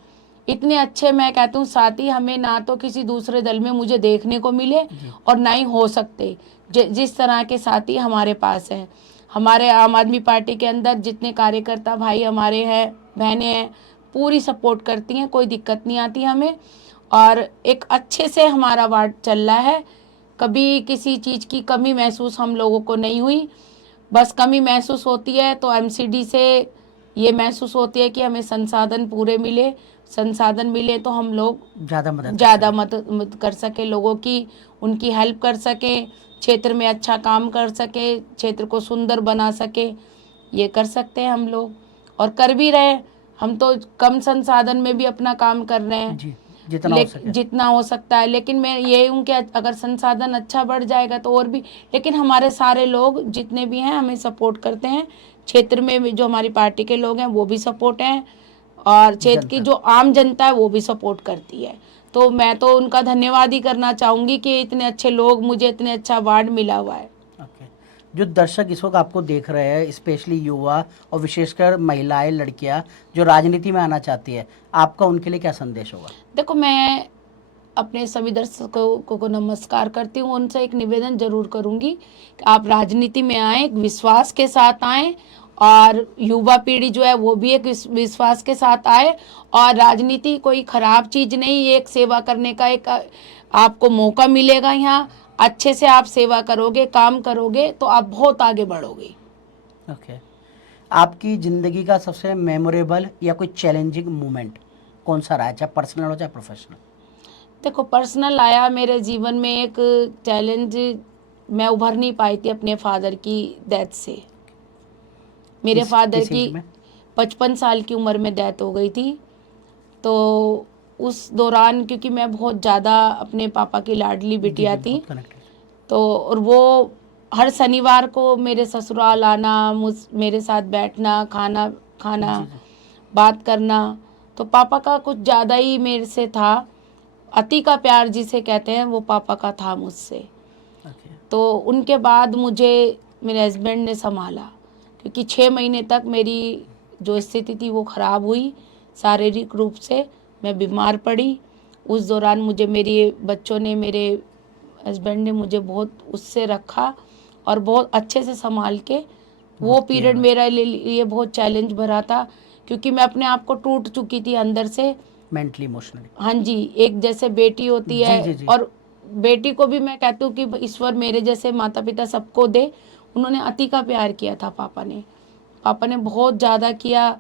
इतने अच्छे, मैं कहती हूँ साथी हमें ना तो किसी दूसरे दल में मुझे देखने को मिले और ना ही हो सकते जिस तरह के साथी हमारे पास हैं। हमारे आम आदमी पार्टी के अंदर जितने कार्यकर्ता भाई हमारे हैं, बहनें हैं, पूरी सपोर्ट करती हैं, कोई दिक्कत नहीं आती हमें। और एक अच्छे से हमारा वार्ड चल रहा है। कभी किसी चीज़ की कमी महसूस हम लोगों को नहीं हुई। बस कमी महसूस होती है तो एमसीडी से ये महसूस होती है कि हमें संसाधन पूरे मिले। संसाधन मिले तो हम लोग ज़्यादा मदद कर सके लोगों की, उनकी हेल्प कर सके, क्षेत्र में अच्छा काम कर सके, क्षेत्र को सुंदर बना सके। ये कर सकते हैं हम लोग, और कर भी रहे। हम तो कम संसाधन में भी अपना काम कर रहे हैं जी, जितना हो सकता है। लेकिन मैं ये हूँ कि अगर संसाधन अच्छा बढ़ जाएगा तो और भी। लेकिन हमारे सारे लोग जितने भी हैं हमें सपोर्ट करते हैं। क्षेत्र में भी जो हमारी पार्टी के लोग हैं वो भी सपोर्ट हैं, और क्षेत्र की जो आम जनता है वो भी सपोर्ट करती है। तो मैं तो उनका धन्यवाद ही करना चाहूँगी कि इतने अच्छे लोग, मुझे इतने अच्छा वार्ड मिला हुआ है। जो दर्शक इस वक्त आपको देख रहे हैं, स्पेशली युवा और विशेषकर महिलाएं, लड़कियां जो राजनीति में आना चाहती है, आपका उनके लिए क्या संदेश होगा? देखो, मैं अपने सभी दर्शकों को नमस्कार करती हूँ। उनसे एक निवेदन जरूर करूँगी कि आप राजनीति में आएँ, विश्वास के साथ आएँ, और युवा पीढ़ी जो है वो भी एक विश्वास के साथ आए। और राजनीति कोई खराब चीज़ नहीं, एक सेवा करने का एक आपको मौका मिलेगा। यहाँ अच्छे से आप सेवा करोगे, काम करोगे, तो आप बहुत आगे बढ़ोगे। ओके। आपकी ज़िंदगी का सबसे मेमोरेबल या कोई चैलेंजिंग मोमेंट कौन सा रहा है, चाहे पर्सनल हो चाहे प्रोफेशनल? देखो, पर्सनल आया मेरे जीवन में एक चैलेंज, मैं उभर नहीं पाई थी अपने फादर की डेथ से। मेरे फादर की 55 साल की उम्र में डेथ हो गई थी। तो उस दौरान, क्योंकि मैं बहुत ज़्यादा अपने पापा की लाडली बिटिया थी, तो और वो हर शनिवार को मेरे ससुराल आना, मेरे साथ बैठना, खाना खाना, बात करना, तो पापा का कुछ ज़्यादा ही मेरे से था। अति का प्यार जिसे कहते हैं वो पापा का था मुझसे। ओके। तो उनके बाद मुझे मेरे हस्बैंड ने संभाला, क्योंकि 6 महीने तक मेरी जो स्थिति थी वो ख़राब हुई शारीरिक रूप से। मैं बीमार पड़ी। उस दौरान मुझे मेरे बच्चों ने, मेरे हस्बैंड ने मुझे बहुत उससे रखा और बहुत अच्छे से संभाल के। वो बहुत पीरियड केयर। मेरे लिए बहुत चैलेंज भरा था, क्योंकि मैं अपने आप को टूट चुकी थी अंदर से। Mentally emotionally. हाँ जी, एक जैसे बेटी होती है, जी जी जी। और बेटी को भी मैं कहती हूँ कि ईश्वर मेरे जैसे माता पिता सबको दे। उन्होंने अति का प्यार किया था पापा ने बहुत ज़्यादा किया।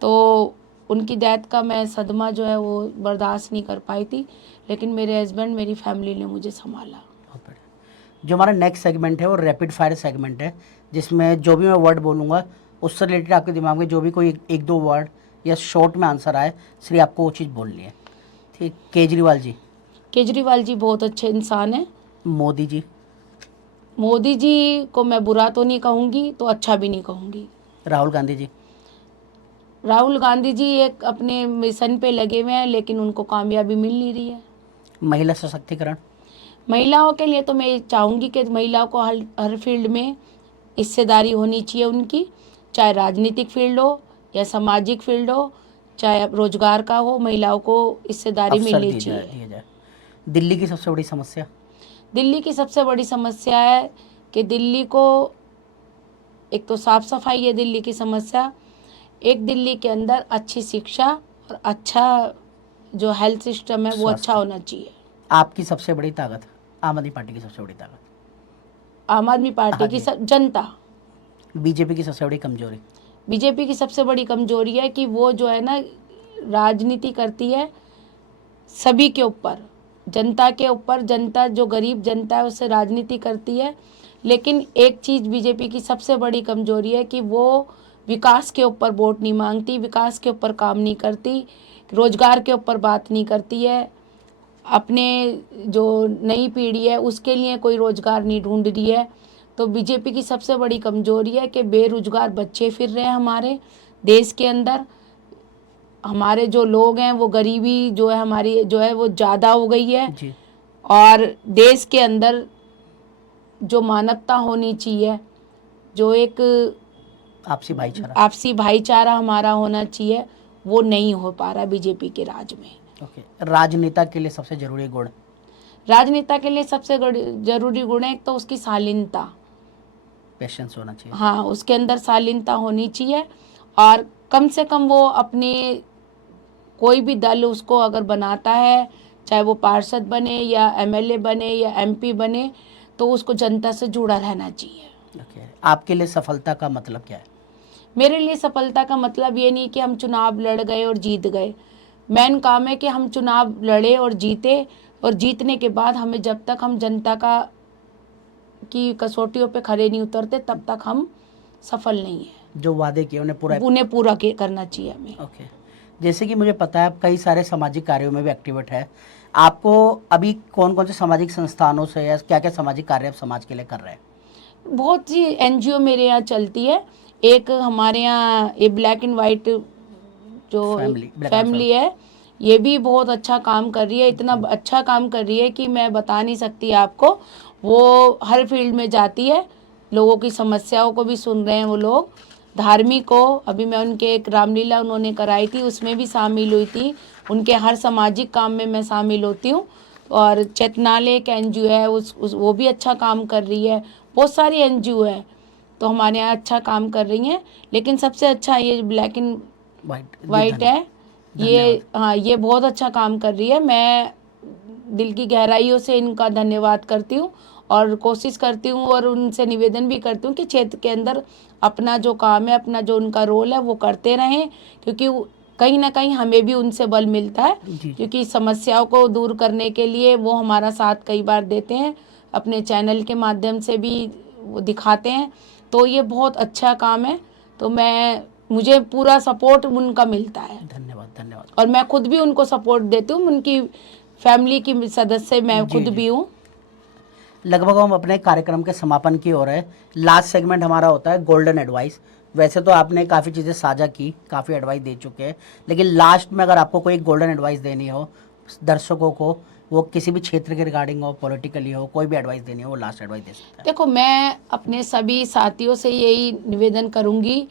तो उनकी डेथ का मैं सदमा जो है वो बर्दाश्त नहीं कर पाई थी, लेकिन मेरे हस्बैंड, मेरी फैमिली ने मुझे संभाला। बहुत बढ़िया। जो हमारा नेक्स्ट सेगमेंट है वो रैपिड फायर सेगमेंट है, जिसमें जो भी मैं वर्ड बोलूँगा उससे रिलेटेड आपके दिमाग में जो भी कोई एक दो वर्ड या शॉर्ट में आंसर आए, सिर्फ आपको वो चीज़ बोलनी है। ठीक। केजरीवाल जी। केजरीवाल जी बहुत अच्छे इंसान हैं। मोदी जी। मोदी जी को मैं बुरा तो नहीं कहूँगी, तो अच्छा भी नहीं कहूँगी। राहुल गांधी जी। राहुल गांधी जी एक अपने मिशन पे लगे हुए हैं, लेकिन उनको कामयाबी मिल नहीं रही है। महिला सशक्तिकरण। महिलाओं के लिए तो मैं चाहूँगी कि महिलाओं को हर फील्ड में हिस्सेदारी होनी चाहिए उनकी, चाहे राजनीतिक फील्ड हो या सामाजिक फील्ड हो, चाहे रोजगार का हो, महिलाओं को हिस्सेदारी अवसर मिलनी दिए चाहिए। जाए। दिल्ली की सबसे बड़ी समस्या। दिल्ली की सबसे बड़ी समस्या है कि दिल्ली को, एक तो साफ सफाई है दिल्ली की समस्या, एक दिल्ली के अंदर अच्छी शिक्षा और अच्छा जो हेल्थ सिस्टम है वो अच्छा स्वास्थ्य। होना चाहिए। आपकी सबसे बड़ी ताकत। आम आदमी पार्टी की सबसे बड़ी ताकत। आम आदमी हाँ पार्टी की जी। जनता। बीजेपी की सबसे बड़ी कमजोरी। बीजेपी की सबसे बड़ी कमजोरी है कि वो जो है ना, राजनीति करती है सभी के ऊपर, जनता के ऊपर। जनता जो गरीब जनता है उससे राजनीति करती है। लेकिन एक चीज़ बीजेपी की सबसे बड़ी कमजोरी है कि वो विकास के ऊपर वोट नहीं मांगती, विकास के ऊपर काम नहीं करती, रोजगार के ऊपर बात नहीं करती है। अपने जो नई पीढ़ी है उसके लिए कोई रोजगार नहीं ढूंढ रही है। तो बीजेपी की सबसे बड़ी कमजोरी है कि बेरोजगार बच्चे फिर रहे हैं हमारे देश के अंदर। हमारे जो लोग हैं वो गरीबी जो है हमारी जो है वो ज़्यादा हो गई है। जी। और देश के अंदर जो मानवता होनी चाहिए, जो एक आपसी भाईचारा। आपसी भाईचारा हमारा होना चाहिए, वो नहीं हो पा रहा बीजेपी के राज में। ओके। राजनेता के लिए सबसे जरूरी गुण। राजनेता के लिए सबसे जरूरी गुण है एक तो उसकी शालीनता। पेशेंस होना चाहिए। हाँ, उसके अंदर शालीनता होनी चाहिए। और कम से कम वो अपने कोई भी दल उसको अगर बनाता है, चाहे वो पार्षद बने या एमएलए बने या एमपी बने, तो उसको जनता से जुड़ा रहना चाहिए। ओके। आपके लिए सफलता का मतलब क्या है। मेरे लिए सफलता का मतलब ये नहीं कि हम चुनाव लड़ गए और जीत गए। मेन काम है कि हम चुनाव लड़े और जीते, और जीतने के बाद हमें जब तक हम जनता का की कसौटियों पे खड़े नहीं उतरते तब तक हम सफल नहीं है। जो वादे किए उन्हें पूरा करना चाहिए हमें। ओके। जैसे कि मुझे पता है आप कई सारे सामाजिक कार्यों में भी एक्टिवेट है। आपको अभी कौन कौन से सामाजिक संस्थानों से या क्या क्या सामाजिक कार्य आप समाज के लिए कर रहे हैं। बहुत सी एनजीओ मेरे यहाँ चलती है। एक हमारे यहाँ ये ब्लैक एंड वाइट जो फैमिली है, ये भी बहुत अच्छा काम कर रही है। इतना अच्छा काम कर रही है कि मैं बता नहीं सकती आपको। वो हर फील्ड में जाती है, लोगों की समस्याओं को भी सुन रहे हैं वो लोग। धार्मिक को, अभी मैं उनके एक रामलीला उन्होंने कराई थी उसमें भी शामिल हुई थी। उनके हर सामाजिक काम में मैं शामिल होती हूँ। और चेतनालय एक एनजीओ है, वो भी अच्छा काम कर रही है। बहुत सारी एनजीओ है तो हमारे यहाँ अच्छा काम कर रही हैं। लेकिन सबसे अच्छा ये ब्लैक एंड वाइट है, ये हाँ, ये बहुत अच्छा काम कर रही है। मैं दिल की गहराइयों से इनका धन्यवाद करती हूँ और कोशिश करती हूँ और उनसे निवेदन भी करती हूँ कि क्षेत्र के अंदर अपना जो काम है, अपना जो उनका रोल है वो करते रहें, क्योंकि कहीं ना कहीं हमें भी उनसे बल मिलता है। क्योंकि समस्याओं को दूर करने के लिए वो हमारा साथ कई बार देते हैं, अपने चैनल के माध्यम से भी वो दिखाते हैं। तो ये बहुत अच्छा काम है। तो मुझे पूरा सपोर्ट उनका मिलता है। धन्यवाद धन्यवाद। और मैं खुद भी उनको सपोर्ट देती हूँ, उनकी फैमिली की सदस्य मैं खुद भी हूँ। लगभग हम अपने कार्यक्रम के समापन की ओर है। लास्ट सेगमेंट हमारा होता है गोल्डन एडवाइस। वैसे तो आपने काफ़ी चीज़ें साझा की, काफ़ी एडवाइस दे चुके हैं, लेकिन लास्ट में अगर आपको कोई गोल्डन एडवाइस देनी हो दर्शकों को, वो किसी भी क्षेत्र के रिगार्डिंग हो, पॉलिटिकली हो, कोई भी एडवाइस देनी हो, वो लास्ट एडवाइस दे सकता है। देखो, मैं अपने सभी साथियों से यही निवेदन करूंगी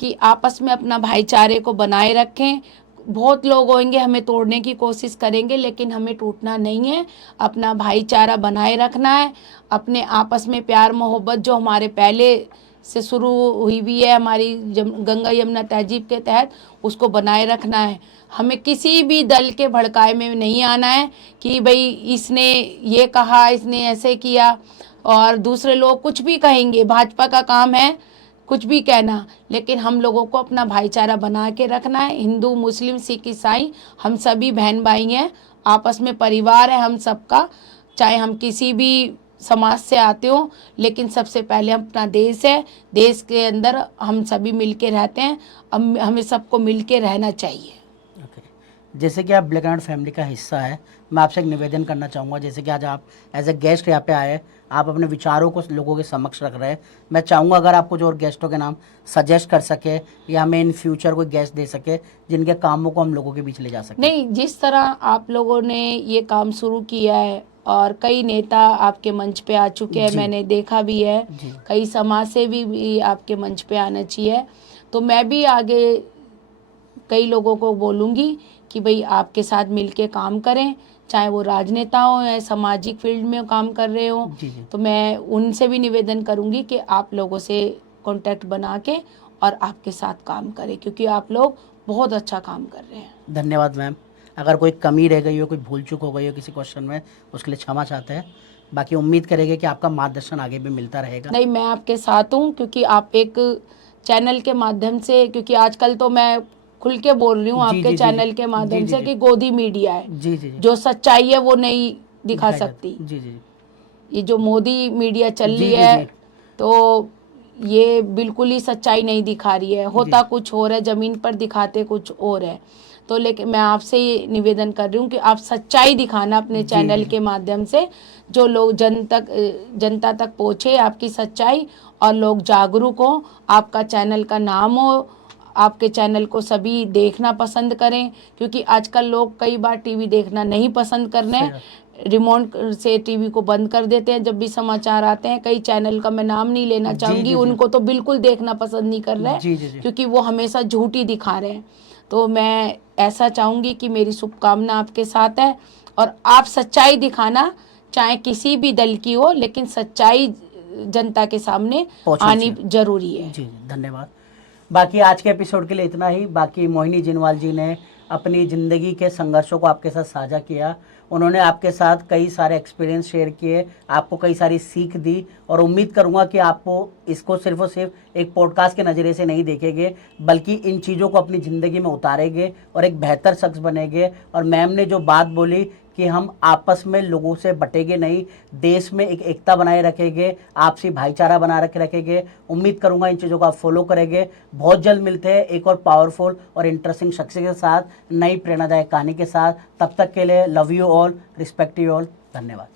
कि आपस में अपना भाईचारे को बनाए रखें। बहुत लोग होंगे हमें तोड़ने की कोशिश करेंगे, लेकिन हमें टूटना नहीं है, अपना भाईचारा बनाए रखना है। अपने आपस में प्यार मोहब्बत जो हमारे पहले से शुरू हुई हुई है हमारी गंगा यमुना तहजीब के तहत, उसको बनाए रखना है। हमें किसी भी दल के भड़काए में नहीं आना है कि भाई इसने ये कहा, इसने ऐसे किया, और दूसरे लोग कुछ भी कहेंगे। भाजपा का काम है कुछ भी कहना, लेकिन हम लोगों को अपना भाईचारा बना के रखना है। हिंदू, मुस्लिम, सिख, ईसाई, हम सभी बहन भाई हैं, आपस में परिवार है हम सबका, चाहे हम किसी भी समाज से आते हो, लेकिन सबसे पहले अपना देश है, देश के अंदर हम सभी मिलके रहते हैं, हमें सबको मिलके रहना चाहिए। ओके, जैसे कि आप ब्लैक एंड व्हाइट फैमिली का हिस्सा है, मैं आपसे एक निवेदन करना चाहूँगा। जैसे कि आज आप एज ए गेस्ट यहाँ पे आए, आप अपने विचारों को लोगों के समक्ष रख रहे हैं। मैं चाहूँगा अगर आप कुछ और गेस्टों के नाम सजेस्ट कर सके या हमें इन फ्यूचर कोई गेस्ट दे सके जिनके कामों को हम लोगों के बीच ले जा सकें। नहीं, जिस तरह आप लोगों ने ये काम शुरू किया है और कई नेता आपके मंच पे आ चुके हैं, जी। मैंने देखा भी है, जी। कई समाज से भी आपके मंच पे आना चाहिए। तो मैं भी आगे कई लोगों को बोलूँगी कि भाई आपके साथ मिलके काम करें, चाहे वो राजनेता हो या सामाजिक फील्ड में काम कर रहे हो। जी जी। तो मैं उनसे भी निवेदन करूँगी कि आप लोगों से कांटेक्ट बना के और आपके साथ काम करें, क्योंकि आप लोग बहुत अच्छा काम कर रहे हैं। धन्यवाद मैम। अगर कोई कमी रह गई हो, कोई भूल चूक हो गई हो किसी क्वेश्चन में, उसके लिए क्षमा चाहते हैं। बाकी उम्मीद करेंगे कि आपका मार्गदर्शन आगे भी मिलता रहेगा। नहीं, मैं आपके साथ हूँ, क्योंकि आप एक चैनल के माध्यम से, क्योंकि आजकल तो मैं खुल के बोल रही हूँ जी, आपके जी, जी, चैनल जी। के जी, माध्यम जी, से जी। कि गोदी मीडिया है, जी जी जी। जो सच्चाई है वो नहीं दिखा दिखाई सकती। जाती। जी जी ये जो मोदी मीडिया चल जी रही जी है, जी तो ये बिल्कुल ही सच्चाई नहीं दिखा रही है, होता जी। कुछ और है, ज़मीन पर दिखाते कुछ और है। तो लेकिन मैं आपसे ये निवेदन कर रही हूँ कि आप सच्चाई दिखाना अपने जी चैनल जी के माध्यम से, जो लोग जनता तक पहुँचे आपकी सच्चाई, और लोग जागरूक हो, आपका चैनल का नाम हो, आपके चैनल को सभी देखना पसंद करें। क्योंकि आजकल लोग कई बार टीवी देखना नहीं पसंद कर रहे सही हैं, बात। रिमोट से टीवी को बंद कर देते हैं जब भी समाचार आते हैं। कई चैनल का मैं नाम नहीं लेना जी चाहूँगी, जी जी उनको तो बिल्कुल देखना पसंद नहीं कर रहे, जी जी जी। क्योंकि वो हमेशा झूठी दिखा रहे हैं। तो मैं ऐसा चाहूँगी कि मेरी शुभकामना आपके साथ है, और आप सच्चाई दिखाना, चाहे किसी भी दल की हो, लेकिन सच्चाई जनता के सामने पहुंचना आनी चाहिए। जरूरी है। जी जी, धन्यवाद। बाकी आज के एपिसोड के लिए इतना ही। बाकी मोहिनी जिनवाल जी ने अपनी ज़िंदगी के संघर्षों को आपके साथ साझा किया। उन्होंने आपके साथ कई सारे एक्सपीरियंस शेयर किए, आपको कई सारी सीख दी, और उम्मीद करूंगा कि आपको इसको सिर्फ और सिर्फ एक पॉडकास्ट के नज़रिए से नहीं देखेंगे, बल्कि इन चीज़ों को अपनी ज़िंदगी में उतारेंगे और एक बेहतर शख्स बनेंगे। और मैम ने जो बात बोली कि हम आपस में लोगों से बटेंगे नहीं, देश में एक एकता बनाए रखेंगे, आपसी भाईचारा बना रखेंगे। उम्मीद करूंगा इन चीज़ों को आप फॉलो करेंगे। बहुत जल्द मिलते हैं एक और पावरफुल और इंटरेस्टिंग शख्स के साथ, नई प्रेरणादायक कहानी के साथ। तब तक के लिए love you all, respect you all. धन्यवाद।